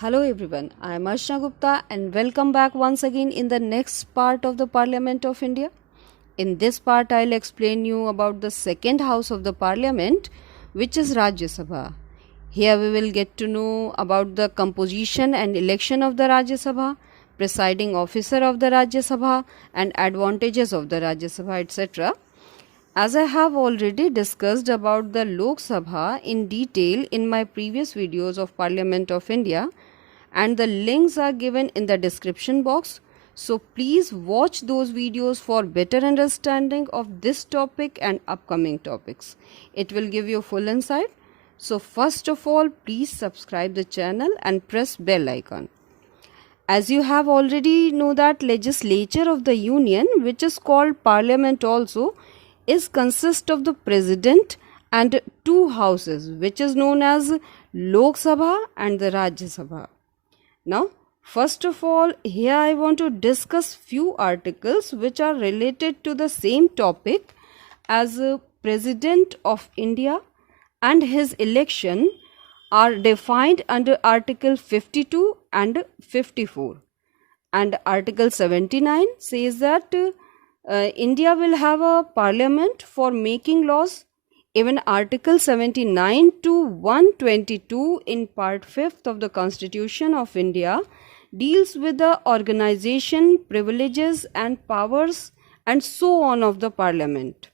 Hello everyone, I am Archana Gupta and welcome back once again in the next part of the Parliament of India. In this part, I'll explain you about the second house of the Parliament, which is Rajya Sabha. Here we will get to know about the composition and election of the Rajya Sabha, presiding officer of the Rajya Sabha, and advantages of the Rajya Sabha, etc. As I have already discussed about the Lok Sabha in detail in my previous videos of Parliament of India, and the links are given in the description box. So please watch those videos for better understanding of this topic and upcoming topics. It will give you full insight. So first of all, please subscribe the channel and press bell icon. As you have already know that legislature of the union, which is called parliament also, is consist of the president and two houses, which is known as Lok Sabha and the Rajya Sabha. Now, first of all, here I want to discuss few articles which are related to the same topic as President of India and his election are defined under Article 52 and 54. And Article 79 says that India will have a parliament for making laws. Even Article 79 to 122 in Part 5th of the Constitution of India deals with the organization, privileges and powers and so on of the parliament.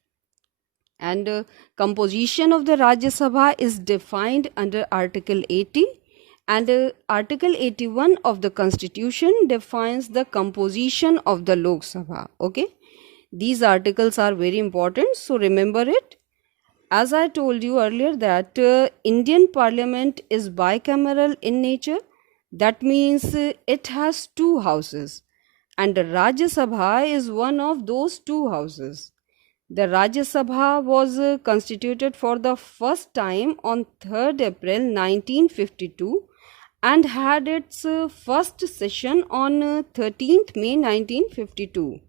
And composition of the Rajya Sabha is defined under Article 80, and Article 81 of the Constitution defines the composition of the Lok Sabha. Okay, these articles are very important, so remember it. As I told you earlier that Indian Parliament is bicameral in nature. That means it has two houses, and the Rajya Sabha is one of those two houses. The Rajya Sabha was constituted for the first time on 3rd April 1952 and had its first session on 13th May 1952.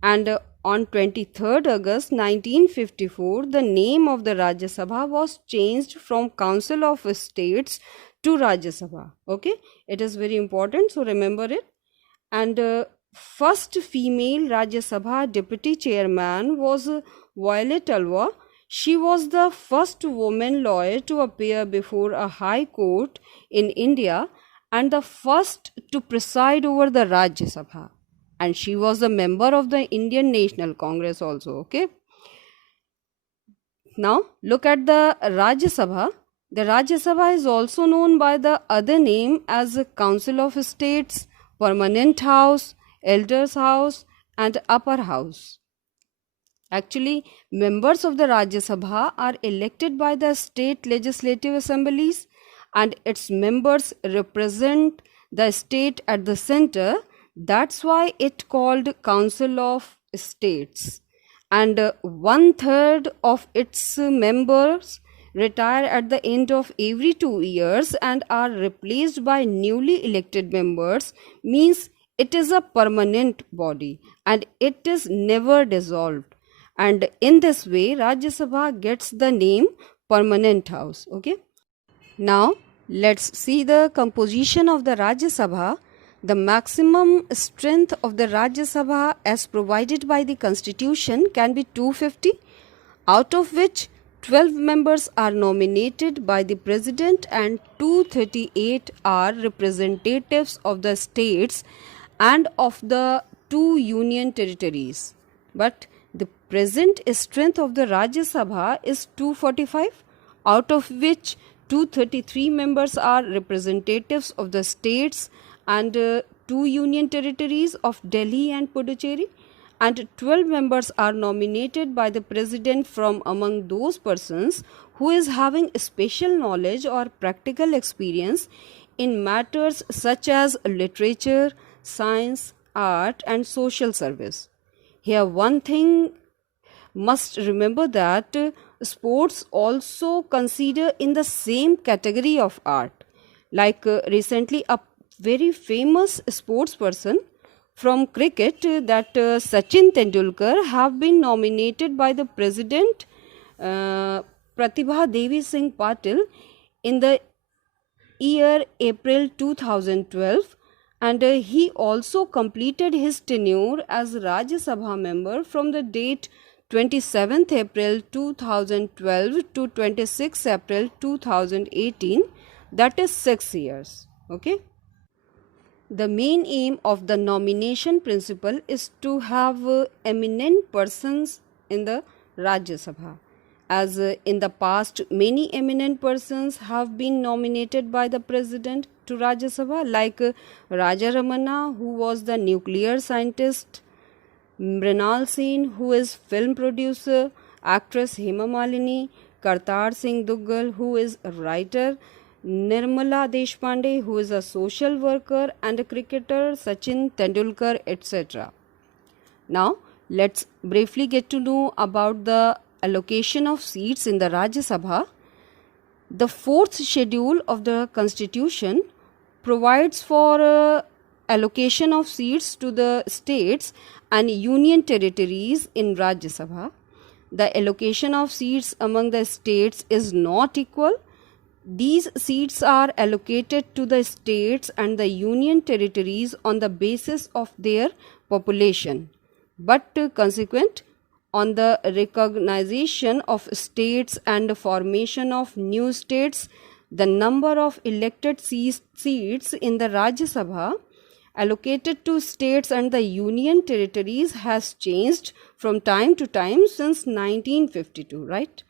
And on 23rd August 1954, the name of the Rajya Sabha was changed from Council of States to Rajya Sabha. Okay, it is very important, so remember it. And first female Rajya Sabha deputy chairman was Violet Alva. She was the first woman lawyer to appear before a high court in India and the first to preside over the Rajya Sabha. And she was a member of the Indian National Congress also. Okay, now look at the Rajya Sabha. The Rajya Sabha is also known by the other name as Council of States, Permanent House, Elders House and Upper House. Actually, members of the Rajya Sabha are elected by the state legislative assemblies and its members represent the state at the center. That's why it called Council of States. And 1/3 of its members retire at the end of every 2 years and are replaced by newly elected members, means it is a permanent body and it is never dissolved. And in this way, Rajya Sabha gets the name Permanent House. Okay. Now, let's see the composition of the Rajya Sabha. The maximum strength of the Rajya Sabha as provided by the Constitution can be 250, out of which 12 members are nominated by the President and 238 are representatives of the states and of the two union territories. But the present strength of the Rajya Sabha is 245, out of which 233 members are representatives of the states and two union territories of Delhi and Puducherry, and 12 members are nominated by the President from among those persons who is having special knowledge or practical experience in matters such as literature, science, art and social service. Here one thing must remember that sports also consider in the same category of art. Like recently a very famous sports person from cricket, that Sachin Tendulkar have been nominated by the President Pratibha Devi Singh Patil in the year April 2012, and he also completed his tenure as Rajya Sabha member from the date 27th April 2012 to 26th April 2018, that is 6 years. Okay. The main aim of the nomination principle is to have eminent persons in the Rajya Sabha. As in the past, many eminent persons have been nominated by the president to Rajya Sabha, like Raja Ramana, who was the nuclear scientist, Mrinal Sen, who is film producer, actress Hema Malini, Kartar Singh Duggal, who is a writer, Nirmala Deshpande, who is a social worker, and a cricketer Sachin Tendulkar, etc. Now, let's briefly get to know about the allocation of seats in the Rajya Sabha. The fourth schedule of the Constitution provides for allocation of seats to the states and union territories in Rajya Sabha. The allocation of seats among the states is not equal. These seats are allocated to the states and the union territories on the basis of their population, but consequent on the recognition of states and the formation of new states, the number of elected seats in the Rajya Sabha allocated to states and the union territories has changed from time to time since 1952, right?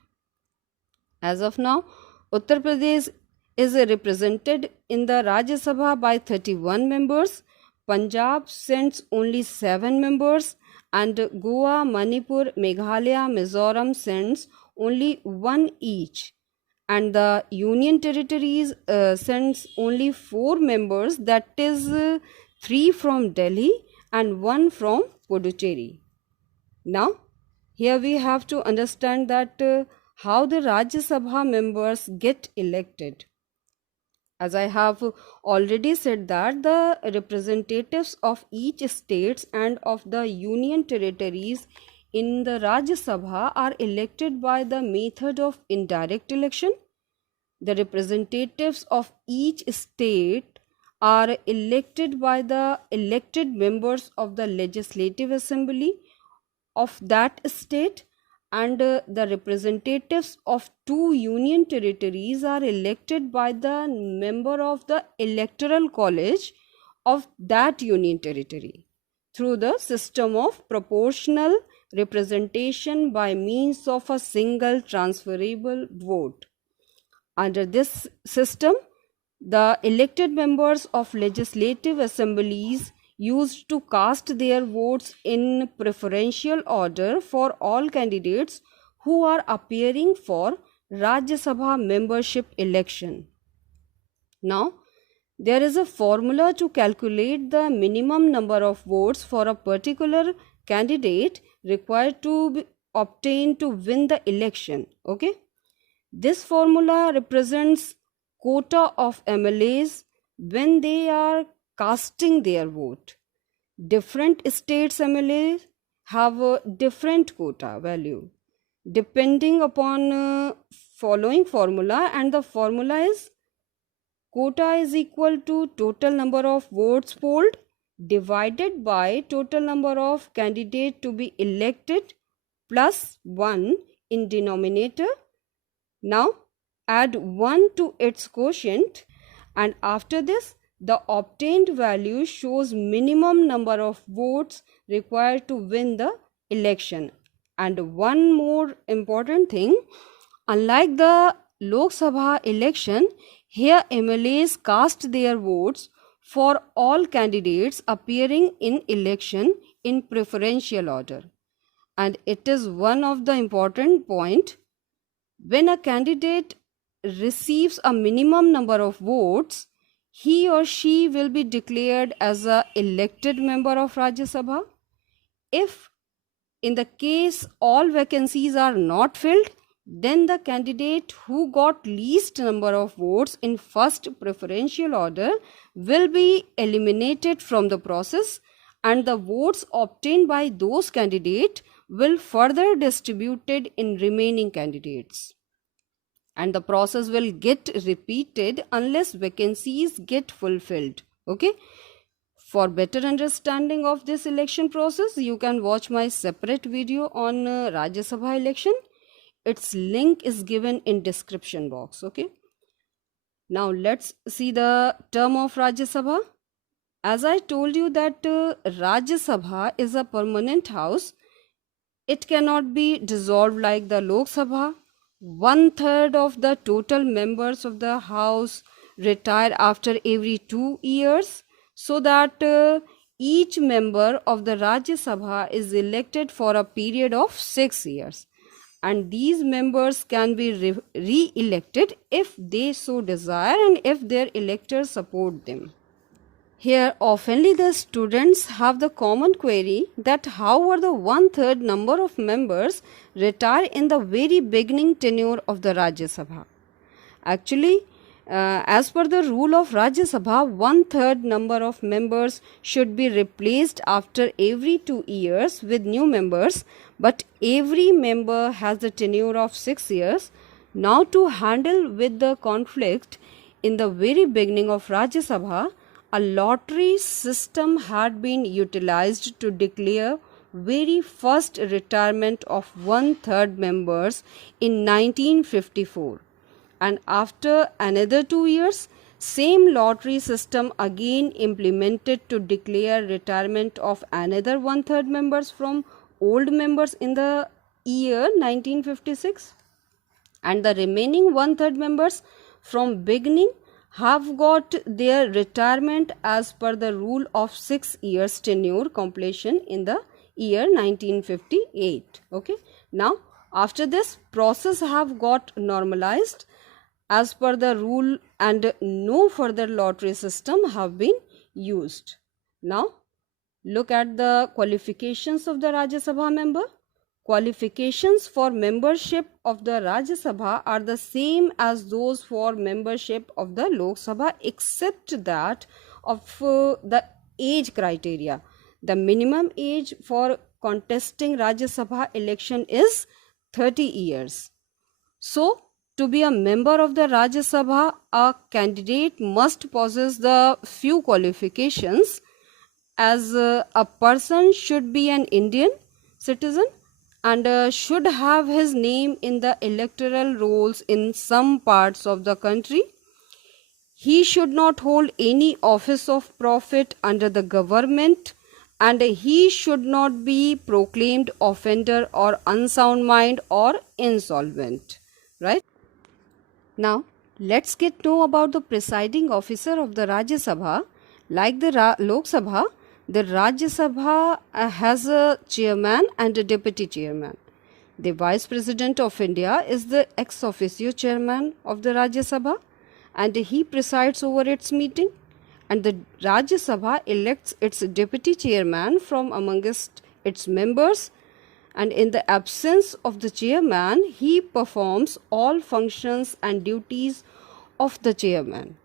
As of now, Uttar Pradesh is represented in the Rajya Sabha by 31 members, Punjab sends only 7 members, and Goa, Manipur, Meghalaya, Mizoram sends only 1 each. And the union territories sends only 4 members, that is 3 from Delhi and 1 from Puducherry. Now, here we have to understand that how the Rajya Sabha members get elected. As I have already said that the representatives of each states and of the union territories in the Rajya Sabha are elected by the method of indirect election. The representatives of each state are elected by the elected members of the Legislative Assembly of that state, and the representatives of 2 union territories are elected by the member of the Electoral College of that union territory through the system of proportional representation by means of a single transferable vote. Under this system, the elected members of legislative assemblies used to cast their votes in preferential order for all candidates who are appearing for Rajya Sabha membership election. Now, there is a formula to calculate the minimum number of votes for a particular candidate required to be obtained to win the election. Okay. This formula represents quota of MLAs when they are casting their vote. Different states MLAs have a different quota value depending upon following formula, and the formula is quota is equal to total number of votes polled divided by total number of candidates to be elected plus 1 in denominator. Now add 1 to its quotient, and after this the obtained value shows minimum number of votes required to win the election. And one more important thing, unlike the Lok Sabha election, here MLAs cast their votes for all candidates appearing in election in preferential order. And it is one of the important point, when a candidate receives a minimum number of votes, he or she will be declared as an elected member of Rajya Sabha. If in the case all vacancies are not filled, then the candidate who got least number of votes in first preferential order will be eliminated from the process, and the votes obtained by those candidates will further distributed in remaining candidates. and the process will get repeated unless vacancies get fulfilled. Okay. For better understanding of this election process, you can watch my separate video on Rajya Sabha election. Its link is given in description box. Okay. Now let's see the term of Rajya Sabha. As I told you that Rajya Sabha is a permanent house. It cannot be dissolved like the Lok Sabha. 1/3 of the total members of the house retire after every 2 years, so that each member of the Rajya Sabha is elected for a period of 6 years, and these members can be re-elected if they so desire and if their electors support them. Here, oftenly the students have the common query that how were the 1/3 number of members retire in the very beginning tenure of the Rajya Sabha. Actually, as per the rule of Rajya Sabha, 1/3 number of members should be replaced after every 2 years with new members, but every member has the tenure of 6 years. Now, to handle with the conflict in the very beginning of Rajya Sabha, a lottery system had been utilized to declare very first retirement of 1/3 members in 1954, and after another 2 years, same lottery system again implemented to declare retirement of another 1/3 members from old members in the year 1956, and the remaining 1/3 members from beginning have got their retirement as per the rule of 6 years tenure completion in the year 1958. Okay. Now, after this process have got normalized as per the rule, and no further lottery system have been used. Now, look at the qualifications of the Rajya Sabha member. Qualifications for membership of the Rajya Sabha are the same as those for membership of the Lok Sabha, except that of the age criteria. The minimum age for contesting Rajya Sabha election is 30 years. So, to be a member of the Rajya Sabha, a candidate must possess the few qualifications, as a person should be an Indian citizen and should have his name in the electoral rolls in some parts of the country. He should not hold any office of profit under the government, and he should not be proclaimed offender or unsound mind or insolvent. Right? Now, let's get know about the presiding officer of the Rajya Sabha. Like the Lok Sabha, the Rajya Sabha has a chairman and a deputy chairman. The Vice President of India is the ex officio chairman of the Rajya Sabha, and he presides over its meeting, and the Rajya Sabha elects its deputy chairman from amongst its members, and in the absence of the chairman, he performs all functions and duties of the chairman.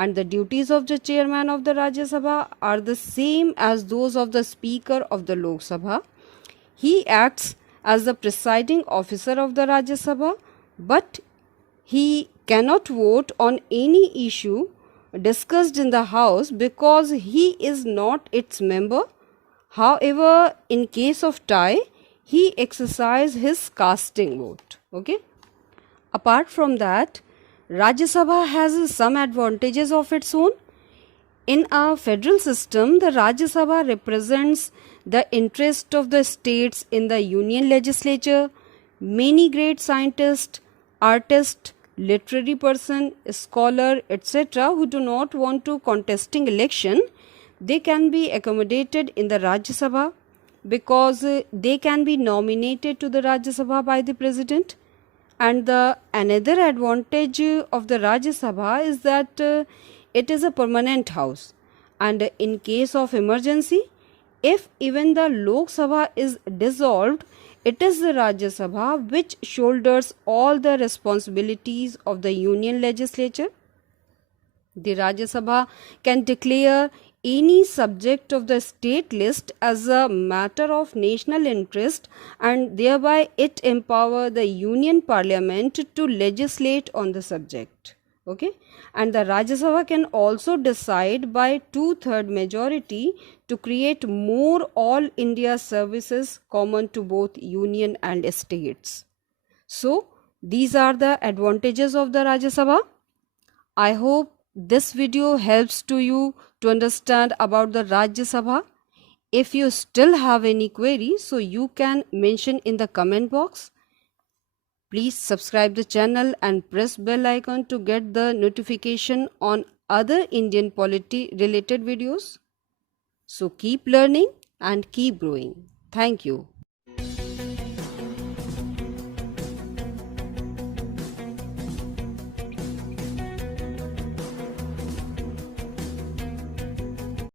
And the duties of the chairman of the Rajya Sabha are the same as those of the speaker of the Lok Sabha. He acts as the presiding officer of the Rajya Sabha, but he cannot vote on any issue discussed in the house because he is not its member. However, in case of tie, he exercises his casting vote. Okay. Apart from that, Rajya Sabha has some advantages of its own. In a federal system, the Rajya Sabha represents the interest of the states in the union legislature. Many great scientists, artists, literary person, scholar, etc. who do not want to contesting election, they can be accommodated in the Rajya Sabha because they can be nominated to the Rajya Sabha by the president. And the another advantage of the Rajya Sabha is that it is a permanent house, and in case of emergency, if even the Lok Sabha is dissolved, it is the Rajya Sabha which shoulders all the responsibilities of the union legislature. The Rajya Sabha can declare any subject of the state list as a matter of national interest, and thereby it empower the union parliament to legislate on the subject. Okay, and the Rajya Sabha can also decide by 2/3 majority to create more all India services common to both union and states. So these are the advantages of the Rajya Sabha. I hope this video helps to you to understand about the Rajya Sabha. If you still have any query, so you can mention in the comment box. Please subscribe the channel and press bell icon to get the notification on other Indian polity related videos. So keep learning and keep growing. Thank you.